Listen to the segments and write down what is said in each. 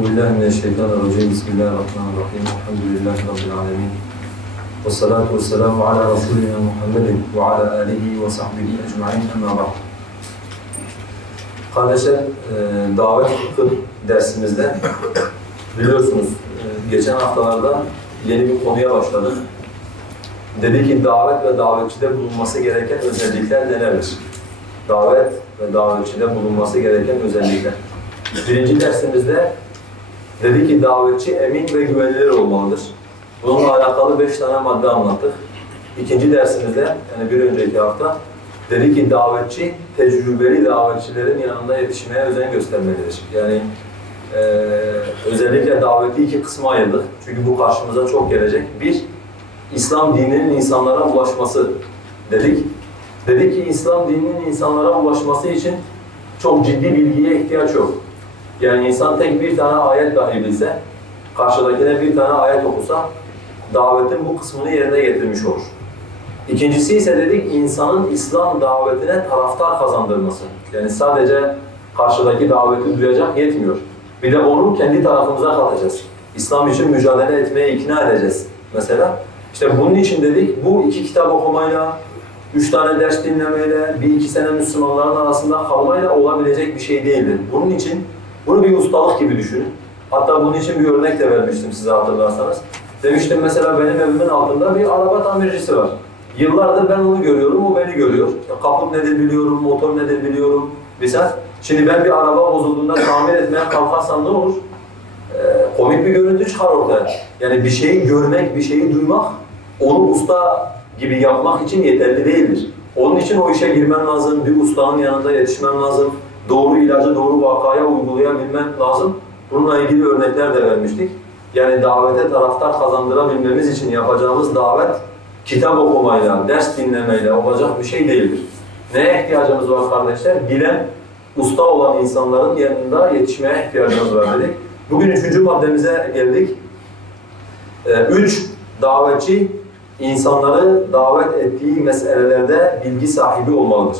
Euzubillahimineşşeytanirracim. Bismillahirrahmanirrahim. Elhamdülillahi Rabbil alemin. Vessalatu vesselamu ala Resulina Muhammedin ve ala alihi ve sahbihi ecma'in emma ba'd. Kardeşler, davet fıkıh dersimizde biliyorsunuz geçen haftalarda yeni bir konuya başladık. Dedi ki davet ve davetçide bulunması gereken özellikler nelerdir? Davet ve davetçide bulunması gereken özellikler. Birinci dersimizde dedi ki davetçi emin ve güvenilir olmalıdır. Bununla alakalı 5 tane madde anlattık. İkinci dersimizde, yani bir önceki hafta, dedi ki davetçi tecrübeli davetçilerin yanında yetişmeye özen göstermelidir. Yani özellikle daveti iki kısma ayırdık. Çünkü bu karşımıza çok gelecek. Bir, İslam dininin insanlara ulaşması dedik. Dedik ki İslam dininin insanlara ulaşması için çok ciddi bilgiye ihtiyaç yok. Yani insan tek bir tane ayet dahi bilse, karşıdakine bir tane ayet okusa, davetin bu kısmını yerine getirmiş olur. İkincisi ise dedik, insanın İslam davetine taraftar kazandırması. Yani sadece karşıdaki daveti duyacak yetmiyor. Bir de onu kendi tarafımıza katacağız. İslam için mücadele etmeye ikna edeceğiz mesela. İşte bunun için dedik, bu 2 kitap okumayla, 3 tane ders dinlemeyle, 1-2 sene Müslümanların arasında kalmayla olabilecek bir şey değildir. Bunun için bunu bir ustalık gibi düşünün. Hatta bunun için bir örnek de vermiştim size hatırlarsanız. Demiştim mesela benim evimin altında bir araba tamircisi var. Yıllardır ben onu görüyorum, o beni görüyor. Kaput nedir biliyorum, motor nedir biliyorum. Mesela şimdi ben bir araba bozulduğunda tamir etmeye kalkarsam ne olur? Komik bir görüntü çıkar ortaya. Yani bir şeyi görmek, bir şeyi duymak, onu usta gibi yapmak için yeterli değildir. Onun için o işe girmen lazım, bir ustanın yanında yetişmen lazım. Doğru ilacı doğru vakaya uygulayabilmen lazım. Bununla ilgili örnekler de vermiştik. Yani davete taraftar kazandırabilmemiz için yapacağımız davet, kitap okumayla, ders dinlemeyle olacak bir şey değildir. Neye ihtiyacımız var kardeşler? Bilen, usta olan insanların yanında yetişmeye ihtiyacımız var dedik. Bugün 3. maddemize geldik. 3. Davetçi, insanları davet ettiği meselelerde bilgi sahibi olmalıdır.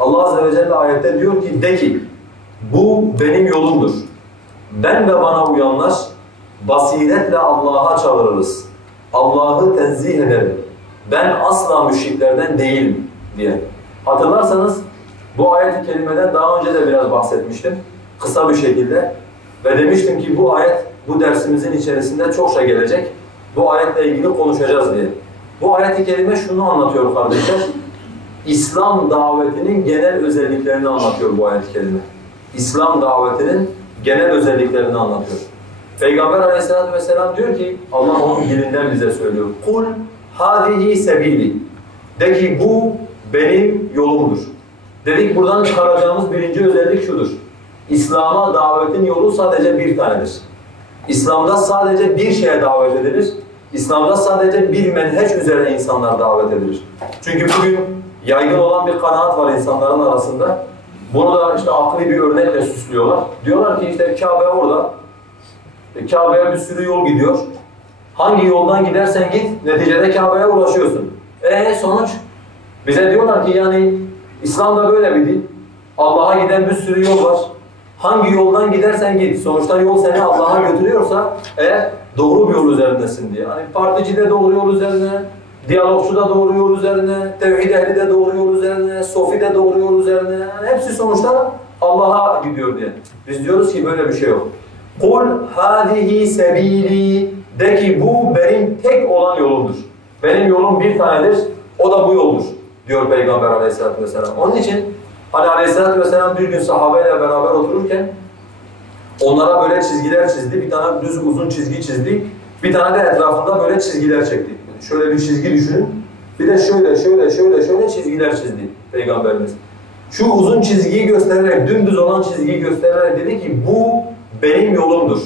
Allah Azze ve Celle ayette diyor ki, de ki, bu benim yolumdur. Ben ve bana uyanlar basiretle Allah'a çağırırız. Allah'ı tenzih ederim. Ben asla müşriklerden değilim diye. Hatırlarsanız bu ayet-i kerimeden daha önce de biraz bahsetmiştim. Kısa bir şekilde. Ve demiştim ki bu ayet bu dersimizin içerisinde çokça gelecek. Bu ayetle ilgili konuşacağız diye. Bu ayet-i kerime şunu anlatıyor kardeşler. İslam davetinin genel özelliklerini anlatıyor bu ayet-i kerime. İslam davetinin genel özelliklerini anlatıyor. Peygamber Aleyhisselatü vesselam diyor ki, Allah onun dilinden bize söylüyor. Kul hâzihi sebîli. De ki bu benim yolumdur. Dedik buradan çıkaracağımız birinci özellik şudur. İslam'a davetin yolu sadece bir tanedir. İslam'da sadece bir şeye davet edilir. İslam'da sadece bir menheç üzere insanlar davet edilir. Çünkü bugün yaygın olan bir kanaat var insanların arasında. Bunu da işte akli bir örnekle süslüyorlar. Diyorlar ki işte Kabe orada. Kabe'ye bir sürü yol gidiyor. Hangi yoldan gidersen git, neticede Kabe'ye ulaşıyorsun. Sonuç? Bize diyorlar ki yani İslam'da böyle bir din. Allah'a giden bir sürü yol var. Hangi yoldan gidersen git. Sonuçta yol seni Allah'a götürüyorsa doğru bir yol üzerindesin diye. Hani partici de doğru yol üzerine, diyalogçu da doğru yol üzerine, tevhid ehli de doğru yol üzerine, sofi de doğru yol üzerine. Yani hepsi sonuçta Allah'a gidiyor diye. Biz diyoruz ki böyle bir şey yok. Kul hâzihi sebîlî. De ki bu benim tek olan yolumdur. Benim yolum bir tanedir, o da bu yoldur diyor Peygamber Aleyhisselatü vesselam. Onun için hani Aleyhisselatü vesselam bir gün sahabeyle beraber otururken onlara böyle çizgiler çizdi, bir tane düz uzun çizgi çizdi, bir tane de etrafında böyle çizgiler çekti. Şöyle bir çizgi düşünün, bir de şöyle çizgiler çizdi Peygamberimiz. Şu uzun çizgiyi göstererek, dümdüz olan çizgiyi göstererek dedi ki bu benim yolumdur.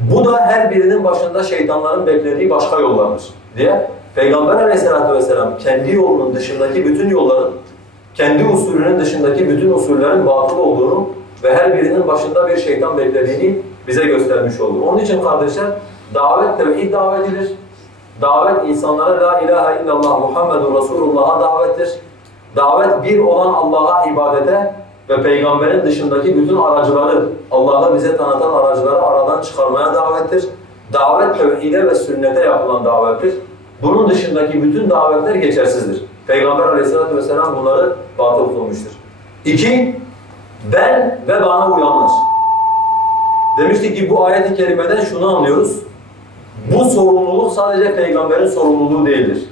Bu da her birinin başında şeytanların beklediği başka yollardır diye Peygamber Aleyhisselatü vesselam kendi yolunun dışındaki bütün yolların, kendi usulünün dışındaki bütün usullerin batıl olduğunu ve her birinin başında bir şeytan beklediğini bize göstermiş oldu. Onun için kardeşler, davet tevhid davetidir. Davet insanlara la ilahe illallah Muhammedun Resulullah'a davettir. Davet bir olan Allah'a ibadete, ve peygamberin dışındaki bütün aracıları, Allah'ı bize tanıtan aracıları aradan çıkarmaya davettir. Davet tevhide ve sünnete yapılan davettir. Bunun dışındaki bütün davetler geçersizdir. Peygamber Aleyhisselatü vesselam bunları batıl kılmıştır. 2. Ben ve bana uyanlar. Demiştik ki bu ayet-i kerimeden şunu anlıyoruz. Bu sorumluluk sadece peygamberin sorumluluğu değildir.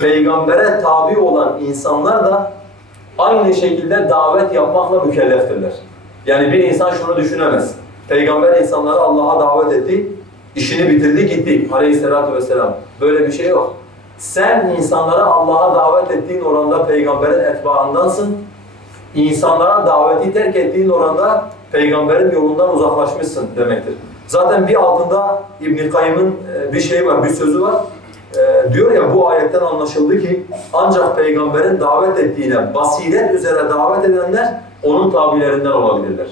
Peygambere tabi olan insanlar da aynı şekilde davet yapmakla mükelleftirler. Yani bir insan şunu düşünemez. Peygamber insanları Allah'a davet etti, işini bitirdi gitti Aleyhisselatü vesselam. Böyle bir şey yok. Sen insanları Allah'a davet ettiğin oranda peygamberin etbaandansın. İnsanlara daveti terk ettiğin oranda peygamberin yolundan uzaklaşmışsın demektir. Zaten bir altında İbn-i Kayyım'ın bir şeyi var, bir sözü var. Diyor ya bu ayetten anlaşıldı ki ancak peygamberin davet ettiğine basiret üzere davet edenler onun tabilerinden olabilirler.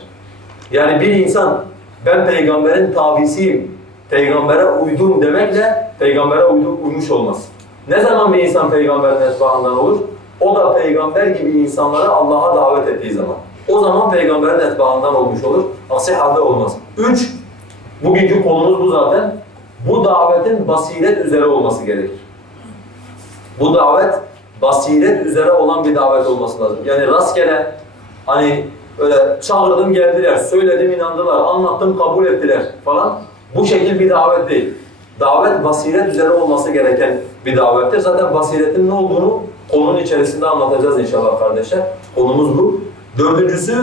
Yani bir insan ben peygamberin tabisiyim, peygambere uydum demekle peygambere uymuş olmaz. Ne zaman bir insan peygamberin etbaından olur? O da peygamber gibi insanları Allah'a davet ettiği zaman. O zaman peygamberin etbaından olmuş olur. Aksi halde olmaz. 3. Bugünkü konumuz bu zaten. Bu davetin basiret üzere olması gerekir. Bu davet basiret üzere olan bir davet olması lazım. Yani rastgele hani öyle çağırdım geldiler, söyledim inandılar, anlattım kabul ettiler falan. Bu şekil bir davet değil. Davet basiret üzere olması gereken bir davettir. Zaten basiretin ne olduğunu konunun içerisinde anlatacağız inşallah kardeşler. Konumuz bu. 4.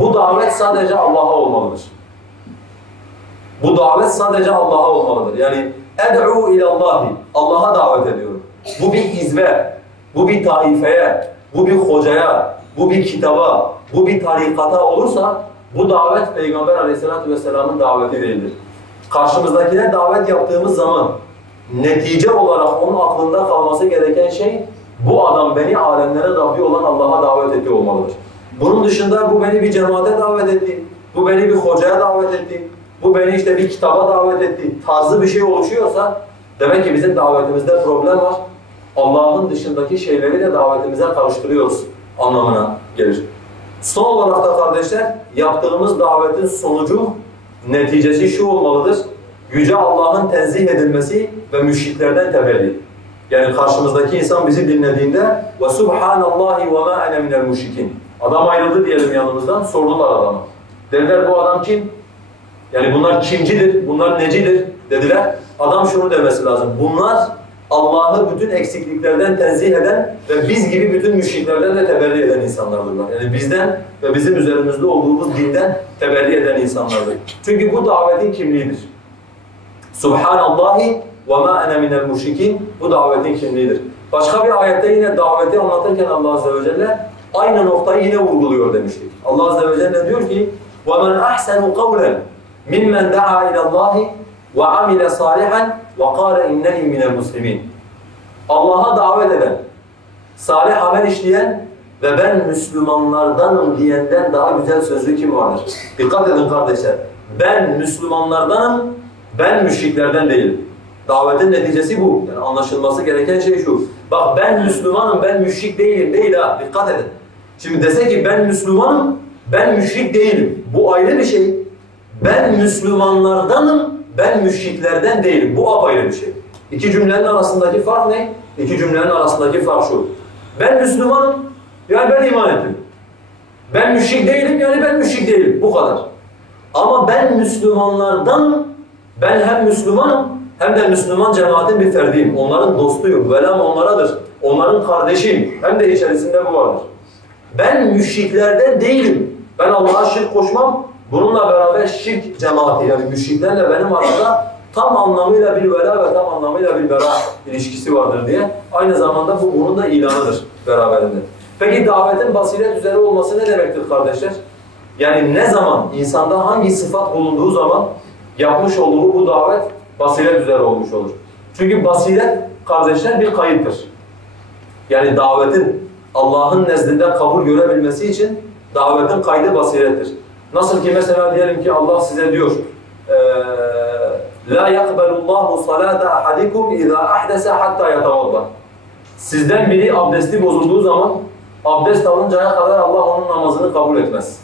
Bu davet sadece Allah'a olmalıdır. Bu davet sadece Allah'a olmalıdır. Yani ed'u ilallahi, Allah'a davet ediyorum. Bu bir hizbe, bu bir taifeye, bu bir hocaya, bu bir kitaba, bu bir tarikata olursa bu davet Peygamber Aleyhisselatü vesselam'ın daveti değildir. Karşımızdakine davet yaptığımız zaman netice olarak onun aklında kalması gereken şey bu adam beni alemlere Rabbi olan Allah'a davet etti olmalıdır. Bunun dışında bu beni bir cemaate davet etti, bu beni bir hocaya davet etti, bu beni işte bir kitaba davet etti tarzı bir şey oluşuyorsa demek ki bizim davetimizde problem var. Allah'ın dışındaki şeyleri de davetimize karıştırıyoruz anlamına gelir. Son olarak da kardeşler yaptığımız davetin sonucu, neticesi şu olmalıdır. Yüce Allah'ın tenzih edilmesi ve müşriklerden teberri. Yani karşımızdaki insan bizi dinlediğinde ve subhanallahi ve ma ene minel müşrikin. Adam ayrıldı diyelim yanımızdan, sordular adama. Dediler bu adam kim? Yani bunlar kimcidir, bunlar necidir dediler. Adam şunu demesi lazım. Bunlar Allah'ı bütün eksikliklerden tenzih eden ve biz gibi bütün müşriklerden de teberri eden insanlardırlar. Yani bizden ve bizim üzerimizde olduğumuz dinden teberri eden insanlardır. Çünkü bu davetin kimliğidir. Subhanallahi ve ma ene minel müşrikin bu davetin kimliğidir. Başka bir ayette yine daveti anlatırken Allah Azze ve Celle aynı noktayı yine vurguluyor demiştik. Allah Azze ve Celle diyor ki وَمَنْ أَحْسَنُ قَوْلًا مِمَّنْ دَعَا إِلَى اللّٰهِ وَعَمِلَ صَالِحًا وَقَالَ اِنَّنِي مِنَ الْمُسْلِمِينَ Allah'a davet eden, salih amel işleyen ve ben Müslümanlardanım diyenden daha güzel sözlü kim vardır? Dikkat edin kardeşler. Ben Müslümanlardanım, ben müşriklerden değilim. Davetin neticesi bu. Yani anlaşılması gereken şey şu. Bak ben Müslümanım, ben müşrik değilim değil ha. Dikkat edin. Şimdi dese ki ben Müslümanım, ben müşrik değilim. Bu ayrı bir şey. Ben Müslümanlardanım, ben müşriklerden değilim. Bu apayrı bir şey. İki cümlenin arasındaki fark ne? İki cümlenin arasındaki fark şu. Ben Müslümanım, yani ben iman ettim. Ben müşrik değilim, yani ben müşrik değilim. Bu kadar. Ama ben Müslümanlardanım, ben hem Müslümanım, hem de Müslüman cemaatin bir ferdiyim. Onların dostuyum, velam onlaradır. Onların kardeşiyim. Hem de içerisinde bu vardır. Ben müşriklerden değilim. Ben Allah'a şirk koşmam. Bununla beraber şirk cemaati yani müşriklerle benim arada tam anlamıyla bir vela ve tam anlamıyla bir bera ilişkisi vardır diye. Aynı zamanda bu bunun da ilanıdır beraberinde. Peki davetin basiret üzere olması ne demektir kardeşler? Yani ne zaman, insanda hangi sıfat bulunduğu zaman yapmış olduğu bu davet basiret üzere olmuş olur. Çünkü basiret kardeşler bir kayıttır. Yani davetin Allah'ın nezdinde kabul görebilmesi için davetin kaydı basirettir. Nasıl ki mesela diyelim ki Allah size diyor لَا يَقْبَلُ اللّٰهُ صَلَاةَ أَحَدِكُمْ اِذَا أَحْدَسَ حَتَّى يَتَوَضَّ Sizden biri abdesti bozulduğu zaman abdest alıncaya kadar Allah onun namazını kabul etmez.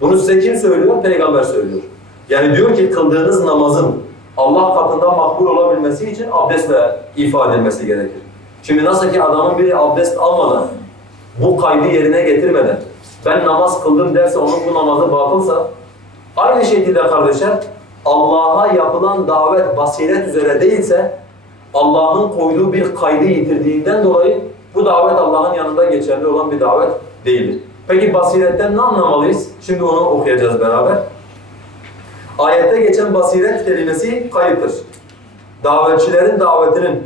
Bunu size kim söylüyor? Peygamber söylüyor. Yani diyor ki kıldığınız namazın Allah katında makbul olabilmesi için abdestle ifade edilmesi gerekir. Şimdi nasıl ki adamın biri abdest almadan, bu kaydı yerine getirmeden ben namaz kıldım derse onun bu namazı batılsa, aynı şekilde kardeşler Allah'a yapılan davet basiret üzere değilse, Allah'ın koyduğu bir kaydı yitirdiğinden dolayı bu davet Allah'ın yanında geçerli olan bir davet değildir. Peki basiretten ne anlamalıyız? Şimdi onu okuyacağız beraber. Ayette geçen basiret kelimesi kayıttır. Davetçilerin davetinin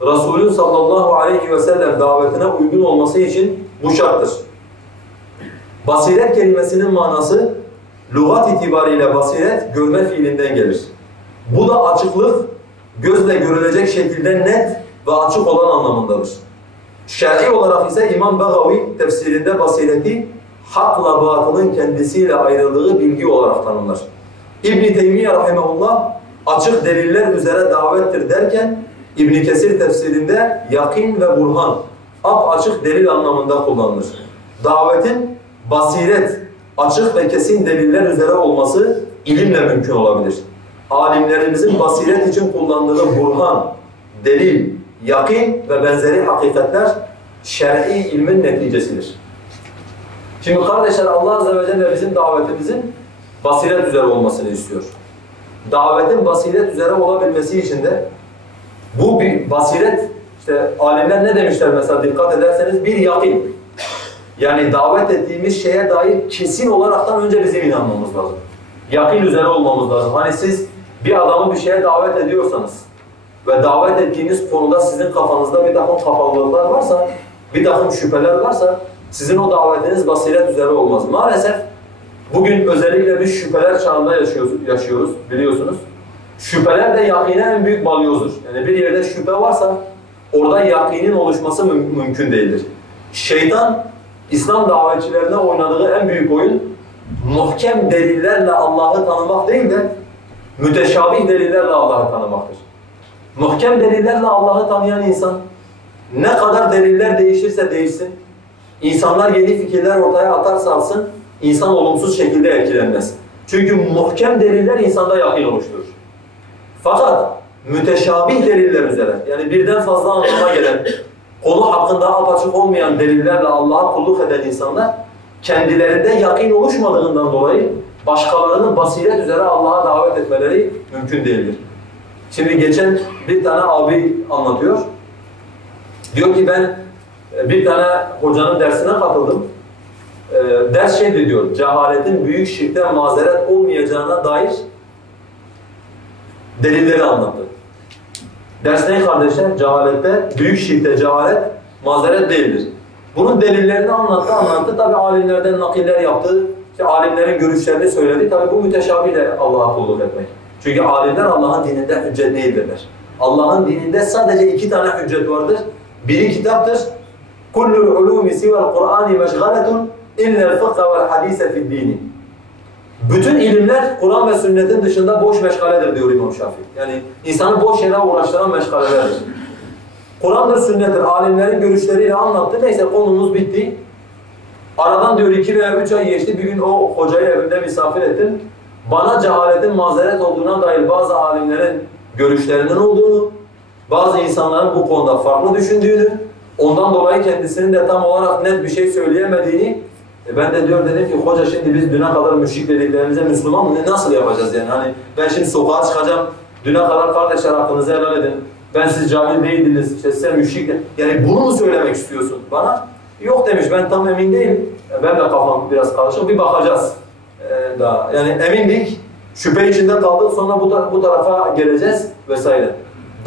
Resulün sallallahu aleyhi ve sellem davetine uygun olması için bu şarttır. Basiret kelimesinin manası lügat itibariyle basiret görme fiilinden gelir. Bu da açıklık, gözle görülecek şekilde net ve açık olan anlamındadır. Şer'i olarak ise İmam Begavi tefsirinde basireti hakla batılın kendisiyle ayrıldığı bilgi olarak tanımlar. İbn-i Teymiye rahimehullah açık deliller üzere davettir derken İbn Kesir tefsirinde yakin ve burhan açık delil anlamında kullanılır. Davetin basiret, açık ve kesin deliller üzere olması ilimle mümkün olabilir. Alimlerimizin basiret için kullandığı burhan, delil, yakin ve benzeri hakikatler şer'i ilmin neticesidir. Şimdi kardeşler Allah Azze ve Celle bizim davetimizin basiret üzere olmasını istiyor. Davetin basiret üzere olabilmesi için de bu bir basiret, işte alimler ne demişler mesela dikkat ederseniz bir yakin. Yani davet ettiğimiz şeye dair kesin olaraktan önce bizim inanmamız lazım. Yakin üzere olmamız lazım. Hani siz bir adamı bir şeye davet ediyorsanız ve davet ettiğiniz konuda sizin kafanızda bir takım kapalılıklar varsa, bir takım şüpheler varsa sizin o davetiniz basiret üzere olmaz. Maalesef bugün özellikle biz şüpheler çağında yaşıyoruz biliyorsunuz. Şüpheler de yakine en büyük balyozdur. Yani bir yerde şüphe varsa orada yakinin oluşması mümkün değildir. Şeytan İslam davetçilerine oynadığı en büyük oyun muhkem delillerle Allah'ı tanımak değil de müteşabih delillerle Allah'ı tanımaktır. Muhkem delillerle Allah'ı tanıyan insan ne kadar deliller değişirse değişsin, insanlar yeni fikirler ortaya atarsa atsın, insan olumsuz şekilde etkilenmez. Çünkü muhkem deliller insanda yakin oluşturur. Fakat müteşabih deliller üzere, yani birden fazla anlama gelen, konu hakkında apaçık olmayan delillerle Allah'a kulluk eden insanlar kendilerinde yakin oluşmadığından dolayı başkalarının basiret üzere Allah'a davet etmeleri mümkün değildir. Şimdi geçen bir tane abi anlatıyor. Diyor ki ben bir tane hocanın dersine katıldım. Ders şeydi diyor, cehaletin büyük şirkten mazeret olmayacağına dair delilleri anlattı. Ders ne kardeşler? Cehalette, büyük şirkte cehalet mazeret değildir. Bunun delillerini anlattı. Tabi alimlerden nakiller yaptı. İşte alimlerin görüşlerini söyledi. Tabi bu müteşabihle Allah'a kulluk etmek. Çünkü alimler Allah'ın dininde hüccet değildirler. Allah'ın dininde sadece iki tane hüccet vardır. Biri kitaptır. Kullul ulûmi sivel Kur'ani meşgaletun illel fıkha vel hadise fid dini. Bütün ilimler Kur'an ve sünnetin dışında boş meşgaledir diyor İmam Şafii. Yani insanı boş yere uğraştıran meşgalelerdir. Kur'an'dır, sünnettir. Alimlerin görüşleriyle anlattı. Neyse konumuz bitti. Aradan diyor 2 veya 3 ay geçti. Bir gün o hocayı evimde misafir ettim. Bana cehaletin mazeret olduğuna dair bazı alimlerin görüşlerinin olduğunu, bazı insanların bu konuda farklı düşündüğünü, ondan dolayı kendisinin de tam olarak net bir şey söyleyemediğini, ben de diyor dedim ki hoca şimdi biz düne kadar müşrik dediklerimize Müslüman mı? Nasıl yapacağız yani? Hani ben şimdi sokağa çıkacağım, düne kadar kardeşler hakkınızı helal edin. Ben siz cahil değildiniz, işte size müşrik. Yani bunu mu söylemek istiyorsun bana? Yok demiş, ben tam emin değilim. Ben de kafam biraz karışık, bir bakacağız daha. Yani emindik, şüphe içinde kaldık, sonra bu tarafa geleceğiz vesaire.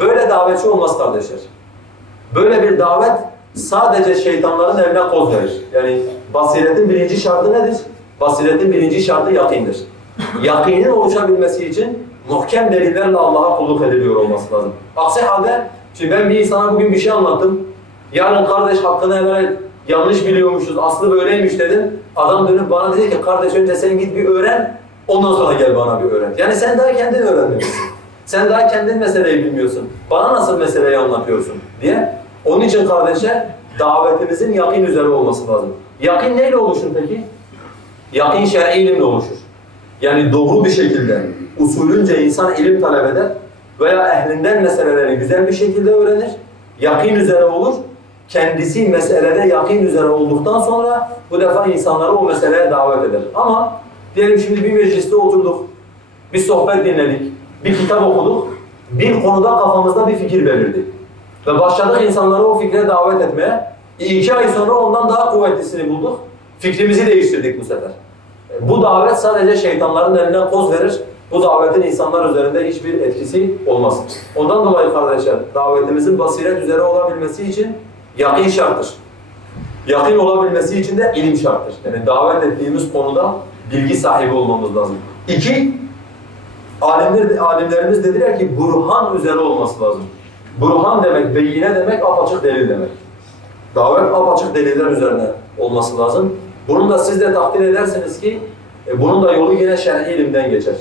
Böyle davetçi olmaz kardeşler. Böyle bir davet sadece şeytanların evine koz verir. Yani basiretin birinci şartı nedir? Basiretin birinci şartı yakindir. Yakinin oluşabilmesi için muhkem delillerle Allah'a kulluk ediliyor olması lazım. Aksi halde, şimdi ben bir insana bugün bir şey anlattım. Yarın kardeş hakkını helal et, yanlış biliyormuşuz, aslı böyleymiş dedim. Adam dönüp bana dedi ki kardeş önce sen git bir öğren, ondan sonra gel bana bir öğren. Yani sen daha kendin öğrenmiyorsun. Sen daha kendin meseleyi bilmiyorsun. Bana nasıl meseleyi anlatıyorsun diye. Onun için kardeşler davetimizin yakîn üzere olması lazım. Yakîn neyle oluşur peki? Yakîn şer'i ilimle oluşur. Yani doğru bir şekilde, usulünce insan ilim talep eder veya ehlinden meseleleri güzel bir şekilde öğrenir, yakîn üzere olur. Kendisi meselede yakîn üzere olduktan sonra bu defa insanları o meseleye davet eder. Ama diyelim şimdi bir mecliste oturduk, bir sohbet dinledik, bir kitap okuduk, bir konuda kafamızda bir fikir belirdi. Ve başladık insanları o fikre davet etmeye. 2 ay sonra ondan daha kuvvetlisini bulduk, fikrimizi değiştirdik bu sefer. Bu davet sadece şeytanların eline koz verir. Bu davetin insanlar üzerinde hiçbir etkisi olmaz. Ondan dolayı kardeşler, davetimizin basiret üzere olabilmesi için yakîn şarttır. Yakîn olabilmesi için de ilim şarttır. Yani davet ettiğimiz konuda bilgi sahibi olmamız lazım. 2, alimlerimiz dediler ki burhan üzere olması lazım. Burhan demek, beyine demek, apaçık delil demek. Davet apaçık deliller üzerine olması lazım. Bunun da siz de takdir edersiniz ki bunun da yolu yine şer'i ilimden geçer.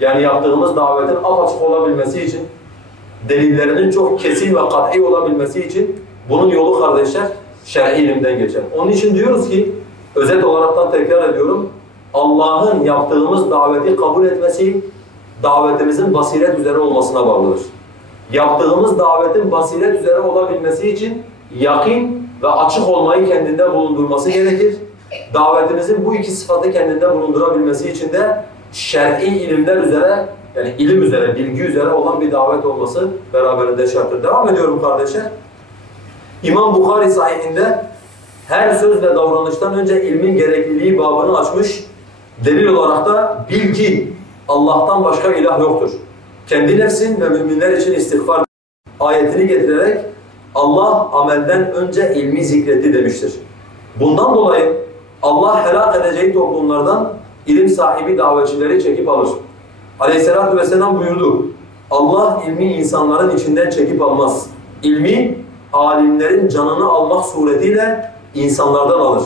Yani yaptığımız davetin apaçık olabilmesi için, delillerinin çok kesin ve kat'i olabilmesi için bunun yolu kardeşler şer'i ilimden geçer. Onun için diyoruz ki, özet olaraktan tekrar ediyorum, Allah'ın yaptığımız daveti kabul etmesi, davetimizin basiret üzere olmasına bağlıdır. Yaptığımız davetin basiret üzere olabilmesi için yakîn ve açık olmayı kendinde bulundurması gerekir. Davetimizin bu iki sıfatı kendinde bulundurabilmesi için de şer'i ilimler üzere, yani ilim üzere, bilgi üzere olan bir davet olması beraberinde şarttır. Devam ediyorum kardeşler. İmam Bukhari sahihinde her söz ve davranıştan önce ilmin gerekliliği babını açmış. Delil olarak da bil ki Allah'tan başka ilah yoktur. Kendi nefsin ve müminler için istiğfar ayetini getirerek Allah amelden önce ilmi zikretti demiştir. Bundan dolayı Allah helak edeceği toplumlardan ilim sahibi davetçileri çekip alır. Aleyhissalatu vesselam buyurdu. Allah ilmi insanların içinden çekip almaz. İlmi alimlerin canını almak suretiyle insanlardan alır.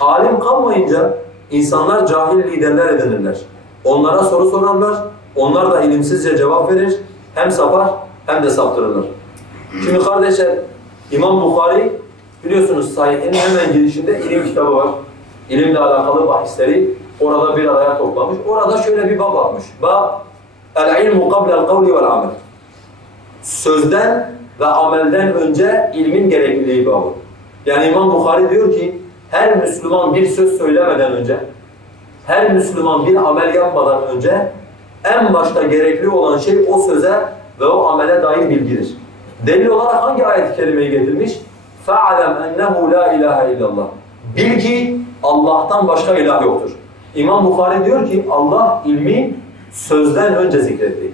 Alim kalmayınca insanlar cahil liderler edinirler. Onlara soru sorarlar. Onlar da ilimsizce cevap verir. Hem sapar hem de saptırırlar. Şimdi kardeşler, İmam Bukhari biliyorsunuz Sahih'in hemen girişinde ilim kitabı var. İlimle alakalı bahisleri orada bir araya toplamış. Orada şöyle bir bab atmış. Bab el-ilmu qabla'l kavli vel amel. Sözden ve amelden önce ilmin gerekliliği babı. Yani İmam Bukhari diyor ki her Müslüman bir söz söylemeden önce, her Müslüman bir amel yapmadan önce en başta gerekli olan şey o söze ve o amele dair bilgidir. Delil olarak hangi ayet-i kerimeyi getirmiş? فَعَلَمْ اَنَّهُ لَا اِلَٰهَ اِلَّا اللّٰهِ Bil ki Allah'tan başka ilah yoktur. İmam Bukhari diyor ki Allah ilmi sözden önce zikretti.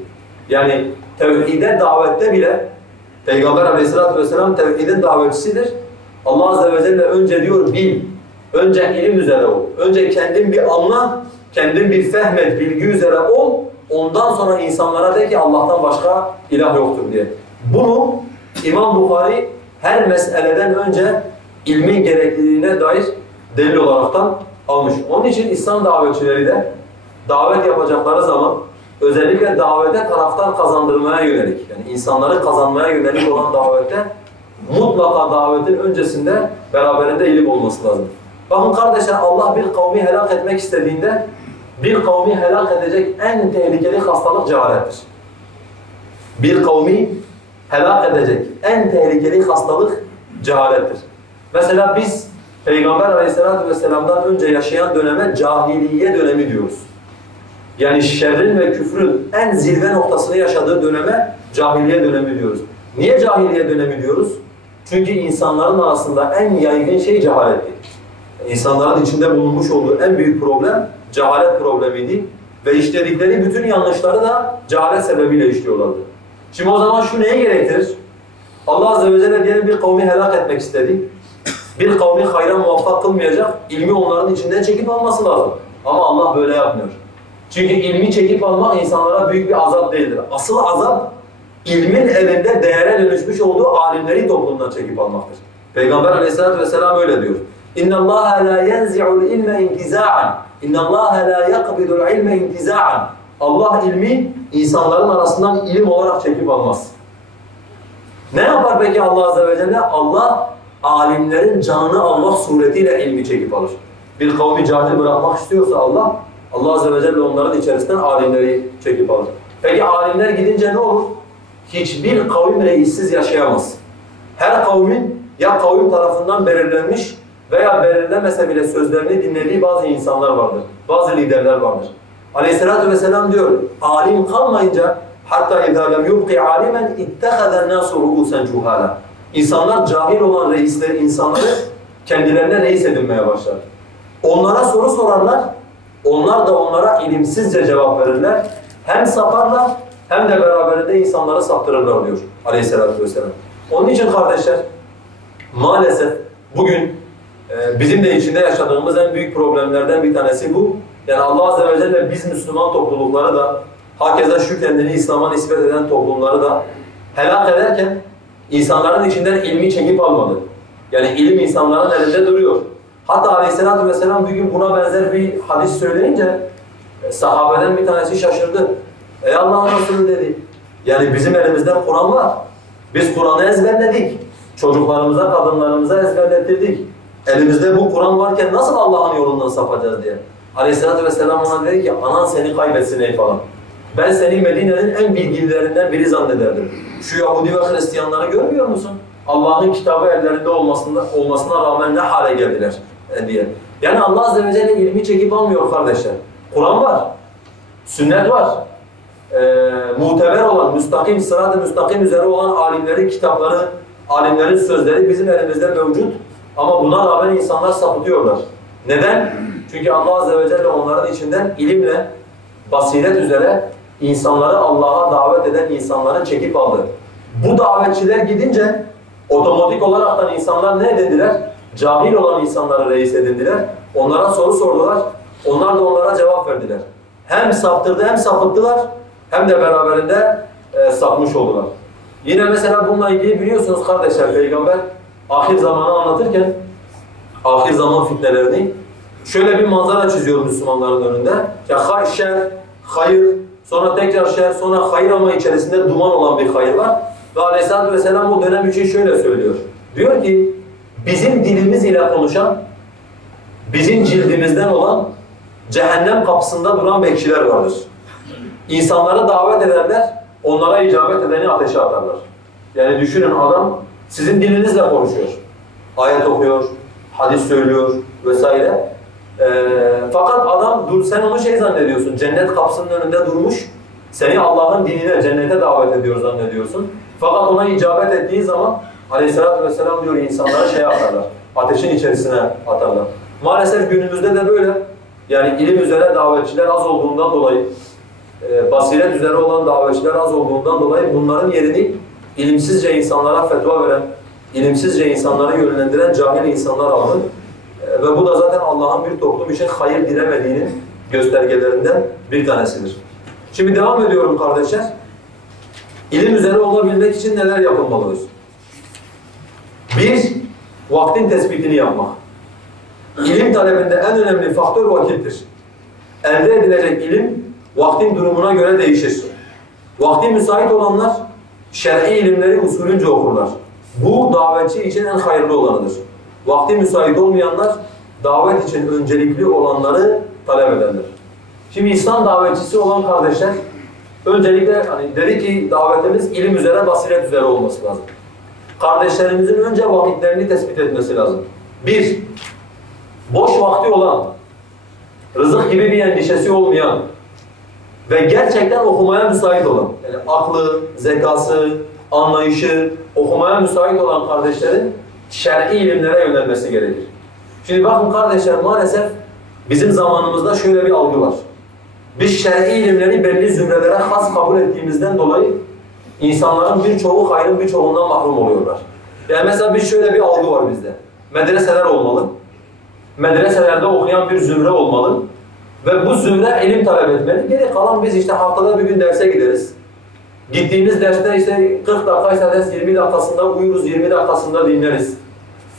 Yani tevhide davette bile Peygamber Aleyhisselatü vesselam tevhidin davetçisidir. Allah Azze ve Celle önce diyor bil, önce ilim üzere ol. Önce kendin bir anla, kendin bir fehmet, bilgi üzere ol. Ondan sonra insanlara de ki Allah'tan başka ilah yoktur diye. Bunu İmam Bukhari her meseleden önce ilmin gerekliliğine dair delil olaraktan almış. Onun için İslam davetçileri de davet yapacakları zaman özellikle davete taraftar kazandırmaya yönelik, yani insanları kazanmaya yönelik olan davette mutlaka davetin öncesinde beraberinde ilim olması lazım. Bakın kardeşler, Allah bir kavmi helak etmek istediğinde bir kavmi helak edecek en tehlikeli hastalık cehalettir. Bir kavmi helak edecek en tehlikeli hastalık cehalettir. Mesela biz Peygamber Aleyhisselatü vesselam'dan önce yaşayan döneme cahiliye dönemi diyoruz. Yani şerrin ve küfrün en zirve noktasını yaşadığı döneme cahiliye dönemi diyoruz. Niye cahiliye dönemi diyoruz? Çünkü insanların arasında en yaygın şey cehaletti. İnsanların içinde bulunmuş olduğu en büyük problem cehalet problemiydi. Ve işledikleri bütün yanlışları da cehalet sebebiyle işliyorlardı. Şimdi o zaman şu neye gerektirir? Allah Azze ve Celle diyelim bir kavmi helak etmek istedi. Bir kavmi hayra muvaffak kılmayacak, ilmi onların içinden çekip alması lazım. Ama Allah böyle yapmıyor. Çünkü ilmi çekip almak insanlara büyük bir azap değildir. Asıl azap, ilmin elinde değere dönüşmüş olduğu alimleri toplumdan çekip almaktır. Peygamber Aleyhisselatü vesselam öyle diyor. اِنَّ اللّٰهَ لَا يَنْزِعُ الْاِلْمَ اِنْتِزَاعًا اِنَّ اللّٰهَ لَا يَقْبِدُ الْعِلْمَ اِنْتِزَاعًا Allah ilmi insanların arasından ilim olarak çekip almaz. Ne yapar peki Allah Azze ve Celle? Allah alimlerin canını almak suretiyle ilmi çekip alır. Bir kavmi cahil bırakmak istiyorsa Allah Azze ve Celle onların içerisinden alimleri çekip alır. Peki alimler gidince ne olur? Hiçbir kavim reissiz yaşayamaz. Her kavmin ya kavim tarafından belirlenmiş veya belirlemese bile sözlerini dinlediği bazı insanlar vardır. Bazı liderler vardır. Aleyhissalatu vesselam diyor, alim kalmayınca hatta اِذَا لَمْ يُبْقِ عَالِمًا اِتَّخَذَ النَّاسُ رُؤُسًا جُهَالًا. İnsanlar cahil olan reisleri, insanları kendilerine reis edinmeye başlar. Onlara soru sorarlar, onlar da onlara ilimsizce cevap verirler. Hem saparlar hem de beraberinde insanları saptırırlar diyor Aleyhisselatü vesselam. Onun için kardeşler, maalesef bugün bizim de içinde yaşadığımız en büyük problemlerden bir tanesi bu. Yani Allah Azze ve Celle biz Müslüman toplulukları da, hakeza şu kendini İslam'a nispet eden toplumları da helak ederken insanların içinden ilmi çekip almadı. Yani ilim insanların elinde duruyor. Hatta Aleyhisselatü vesselam bir gün buna benzer bir hadis söyleyince sahabeden bir tanesi şaşırdı. Ey Allah'ın Resulü dedi. Yani bizim elimizde Kur'an var. Biz Kur'an'ı ezberledik. Çocuklarımıza, kadınlarımıza ezberlettirdik. Elimizde bu Kur'an varken nasıl Allah'ın yolundan sapacağız diye. Aleyhisselatü vesselam ona dedi ki anan seni kaybetsin ey falan. Ben seni Medine'nin en bilgililerinden biri zannederdim. Şu Yahudi ve Hristiyanları görmüyor musun? Allah'ın kitabı ellerinde olmasına rağmen ne hale geldiler diye. Yani Allah Azze ve Celle ilmi çekip almıyor kardeşler. Kur'an var, sünnet var. Muteber olan, müstakim, sırat-ı müstakim üzere olan alimlerin kitapları, alimlerin sözleri bizim elimizde mevcut. Ama buna rağmen insanlar sapıtıyorlar. Neden? Çünkü Allah Azze ve Celle onların içinden ilimle, basiret üzere insanları Allah'a davet eden insanları çekip aldı. Bu davetçiler gidince otomatik olaraktan insanlar ne edindiler? Cahil olan insanları reis edindiler. Onlara soru sordular. Onlar da onlara cevap verdiler. Hem saptırdı hem sapıttılar hem de beraberinde sapmış oldular. Yine mesela bununla ilgili biliyorsunuz kardeşler Peygamber ahir zamanı anlatırken ahir zaman fitnelerini şöyle bir manzara çiziyor Müslümanların önünde. Ya şer, hayır, sonra tekrar şer, sonra hayır ama içerisinde duman olan bir hayır var. Ve Aleyhisselatü Vesselam o dönem için şöyle söylüyor. Diyor ki bizim dilimiz ile konuşan, bizim cildimizden olan cehennem kapısında duran bekçiler vardır. İnsanları davet ederler, onlara icabet edeni ateşe atarlar. Yani düşünün adam sizin dilinizle konuşuyor. Ayet okuyor, hadis söylüyor vesaire. Fakat adam sen onu zannediyorsun, cennet kapısının önünde durmuş, seni Allah'ın dinine, cennete davet ediyor zannediyorsun. Fakat ona icabet ettiği zaman Aleyhisselatü Vesselam diyor insanlara atarlar, ateşin içerisine atarlar. Maalesef günümüzde de böyle. Yani ilim üzere davetçiler az olduğundan dolayı, basiret üzere olan davetçiler az olduğundan dolayı bunların yerini ilimsizce insanlara fetva veren, ilimsizce insanları yönlendiren cahil insanlar aldı. Ve bu da zaten Allah'ın bir toplum için hayır dilemediğinin göstergelerinden bir tanesidir. Şimdi devam ediyorum kardeşler. İlim üzere olabilmek için neler yapılmalıdır? Bir, vaktin tespitini yapmak. İlim talebinde en önemli faktör vakittir. Elde edilecek ilim, vaktin durumuna göre değişir. Vakti müsait olanlar, şer'i ilimleri usulünce okurlar. Bu davetçi için en hayırlı olanıdır. Vakti müsait olmayanlar, davet için öncelikli olanları talep ederler. Şimdi İslam davetçisi olan kardeşler, öncelikle dedi ki davetimiz ilim üzere, basiret üzere olması lazım. Kardeşlerimizin önce vakitlerini tespit etmesi lazım. Bir, boş vakti olan, rızık gibi bir endişesi olmayan ve gerçekten okumaya müsait olan, yani aklı, zekası, anlayışı, okumaya müsait olan kardeşlerin şer'i ilimlere yönelmesi gerekir. Şimdi bakın kardeşler, maalesef bizim zamanımızda şöyle bir algı var. Biz şer'i ilimleri belli zümrelere has kabul ettiğimizden dolayı insanların birçoğu hayrın birçoğundan mahrum oluyorlar. Yani mesela şöyle bir algı var bizde. Medreseler olmalı. Medreselerde okuyan bir zümre olmalı. Ve bu zümre ilim talep etmeli. Geri kalan biz haftada bir gün derse gideriz. Gittiğimiz derste 40 dakikaysa ders 20 dakikasında uyuruz, 20 dakikasında dinleriz.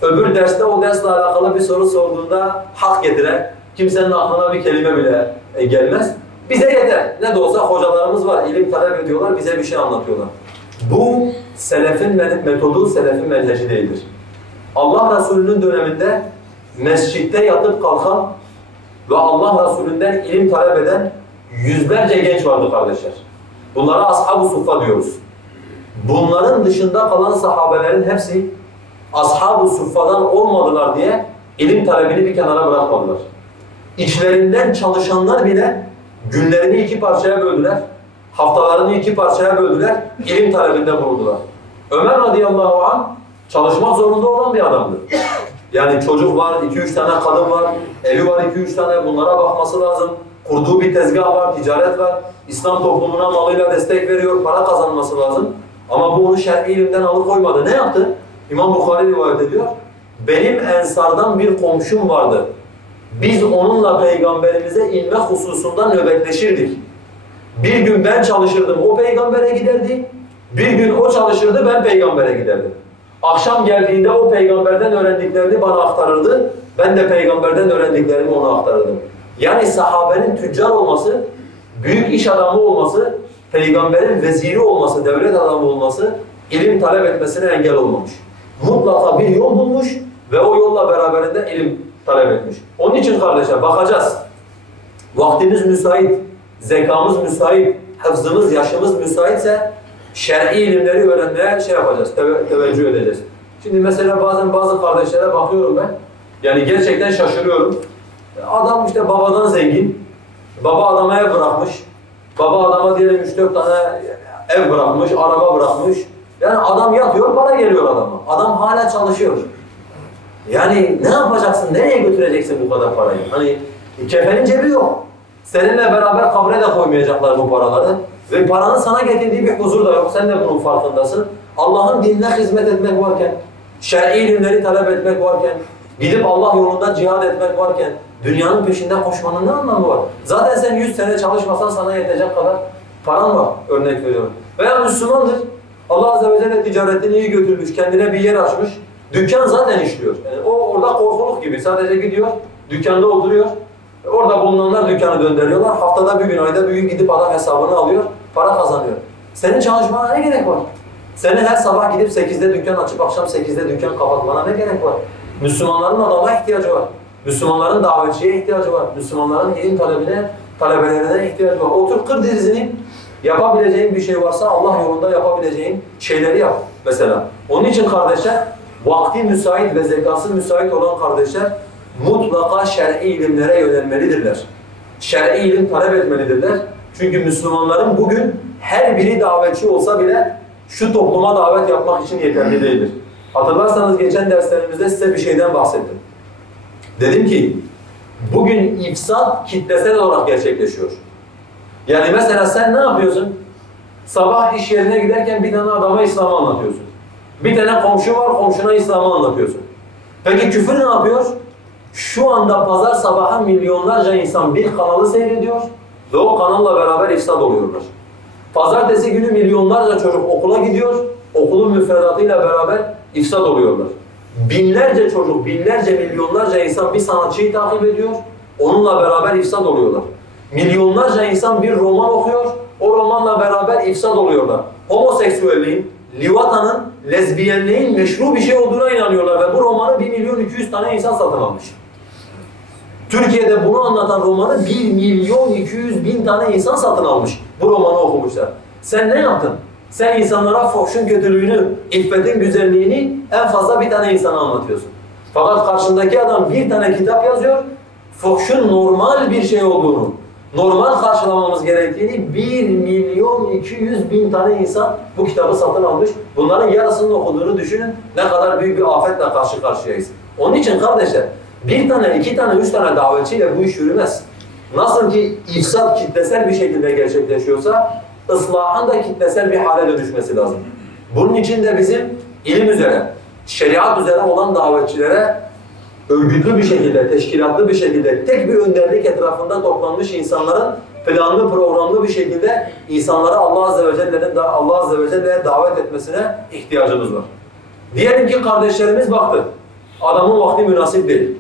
Öbür derste o dersle alakalı bir soru sorduğunda hak getiren, kimsenin aklına bir kelime bile gelmez. Bize yeter. Ne de olsa hocalarımız var, ilim talep ediyorlar, bize bir şey anlatıyorlar. Bu selefin metodu, selefin menheci değildir. Allah Resulü'nün döneminde mescitte yatıp kalkan ve Allah Resulü'nden ilim talep eden yüzlerce genç vardı kardeşler. Bunlara ashab-ı suffa diyoruz. Bunların dışında kalan sahabelerin hepsi ashab-ı suffadan olmadılar diye ilim talebini bir kenara bırakmadılar. İçlerinden çalışanlar bile günlerini iki parçaya böldüler, haftalarını iki parçaya böldüler, ilim talebinde bulundular. Ömer radıyallahu anh çalışmak zorunda olan bir adamdı. Yani çocuk var, 2-3 tane kadın var, evi var 2-3 tane, bunlara bakması lazım. Kurduğu bir tezgah var, ticaret var. İslam toplumuna malıyla destek veriyor, para kazanması lazım. Ama bu onu şer'i ilimden alıkoymadı. Ne yaptı? İmam Bukhari rivayet ediyor. Benim Ensar'dan bir komşum vardı. Biz onunla Peygamberimize inme hususunda nöbetleşirdik. Bir gün ben çalışırdım, o Peygamber'e giderdi. Bir gün o çalışırdı, ben Peygamber'e giderdim. Akşam geldiğinde o Peygamber'den öğrendiklerini bana aktarırdı. Ben de Peygamber'den öğrendiklerimi ona aktarırdım. Yani sahabenin tüccar olması, büyük iş adamı olması, Peygamber'in veziri olması, devlet adamı olması, ilim talep etmesine engel olmamış. Mutlaka bir yol bulmuş ve o yolla beraberinde ilim talep etmiş. Onun için kardeşler bakacağız. Vaktimiz müsait, zekamız müsait, hafızımız, yaşımız müsaitse şer'i ilimleri öğrenmeye yapacağız, teveccüh edeceğiz. Şimdi mesela bazen bazı kardeşlere bakıyorum ben, yani gerçekten şaşırıyorum. Adam işte babadan zengin, baba adama ev bırakmış, baba adama diyelim 3-4 tane ev bırakmış, araba bırakmış. Yani adam yatıyor, para geliyor adama. Adam hala çalışıyor. Yani ne yapacaksın, nereye götüreceksin bu kadar parayı? Hani kefenin cebi yok. Seninle beraber kabre de koymayacaklar bu paraları. Ve paranın sana getirdiği bir huzur da yok. Sen de bunun farkındasın. Allah'ın dinine hizmet etmek varken, şer'i ilimleri talep etmek varken, gidip Allah yolunda cihad etmek varken, dünyanın peşinden koşmanın ne anlamı var? Zaten sen 100 sene çalışmasan sana yetecek kadar paran var, örnek veriyorum. Veya Müslümandır. Allah Azze ve Celle ticaretini iyi götürmüş, kendine bir yer açmış. Dükkan zaten işliyor. Yani o orada korkuluk gibi. Sadece gidiyor, dükkanda oturuyor. Orada bulunanlar dükkanı döndürüyorlar. Haftada bir gün, ayda bir gün gidip adam hesabını alıyor, para kazanıyor. Senin çalışmana ne gerek var? Senin her sabah gidip 8'de dükkan açıp akşam 8'de dükkan kapatmana ne gerek var? Müslümanların adama ihtiyacı var. Müslümanların davetçiye ihtiyacı var. Müslümanların ilim talebelerine ihtiyacı var. Otur kır dizini, yapabileceğin bir şey varsa Allah yolunda yapabileceğin şeyleri yap mesela. Onun için kardeşler, vakti müsait ve zekası müsait olan kardeşler mutlaka şer'i ilimlere yönelmelidirler. Şer'i ilim talep etmelidirler. Çünkü Müslümanların bugün her biri davetçi olsa bile şu topluma davet yapmak için yeterli değildir. Hatırlarsanız geçen derslerimizde size bir şeyden bahsettim. Dedim ki bugün ifsad kitlesel olarak gerçekleşiyor. Yani mesela sen ne yapıyorsun? Sabah iş yerine giderken bir tane adama İslam'ı anlatıyorsun. Bir tane komşu var, komşuna İslam'ı anlatıyorsun. Peki küfür ne yapıyor? Şu anda pazar sabahı milyonlarca insan bir kanalı seyrediyor ve o kanalla beraber ifsad oluyorlar. Pazartesi günü milyonlarca çocuk okula gidiyor, okulun müfredatıyla beraber ifsad oluyorlar. Binlerce çocuk, binlerce, milyonlarca insan bir sanatçıyı takip ediyor, onunla beraber ifsad oluyorlar. Milyonlarca insan bir roman okuyor, o romanla beraber ifsad oluyorlar. Homoseksüelliğin, livatanın, lezbiyenliğin meşru bir şey olduğuna inanıyorlar ve bu romanı 1.200.000 tane insan satın almış. Türkiye'de bunu anlatan romanı 1.200.000 tane insan satın almış. Bu romanı okumuşlar. Sen ne yaptın? Sen insanlara fuhşun kötülüğünü, iffetin güzelliğini en fazla bir tane insana anlatıyorsun. Fakat karşındaki adam bir tane kitap yazıyor, fuhşun normal bir şey olduğunu, normal karşılamamız gerektiğini 1.200.000 tane insan bu kitabı satın almış. Bunların yarısını okuduğunu düşünün, ne kadar büyük bir afetle karşı karşıyayız. Onun için kardeşler, bir tane, iki tane, üç tane davetçiyle bu iş yürümez. Nasıl ki ifsad kitlesel bir şekilde gerçekleşiyorsa, ıslahın da kitlesel bir hale dönüşmesi lazım. Bunun için de bizim ilim üzere, şeriat üzere olan davetçilere örgütlü bir şekilde, teşkilatlı bir şekilde, tek bir önderlik etrafında toplanmış insanların planlı, programlı bir şekilde insanlara Allah Azze ve Celle'ye davet etmesine ihtiyacımız var. Diyelim ki kardeşlerimiz baktı, adamın vakti münasip değil.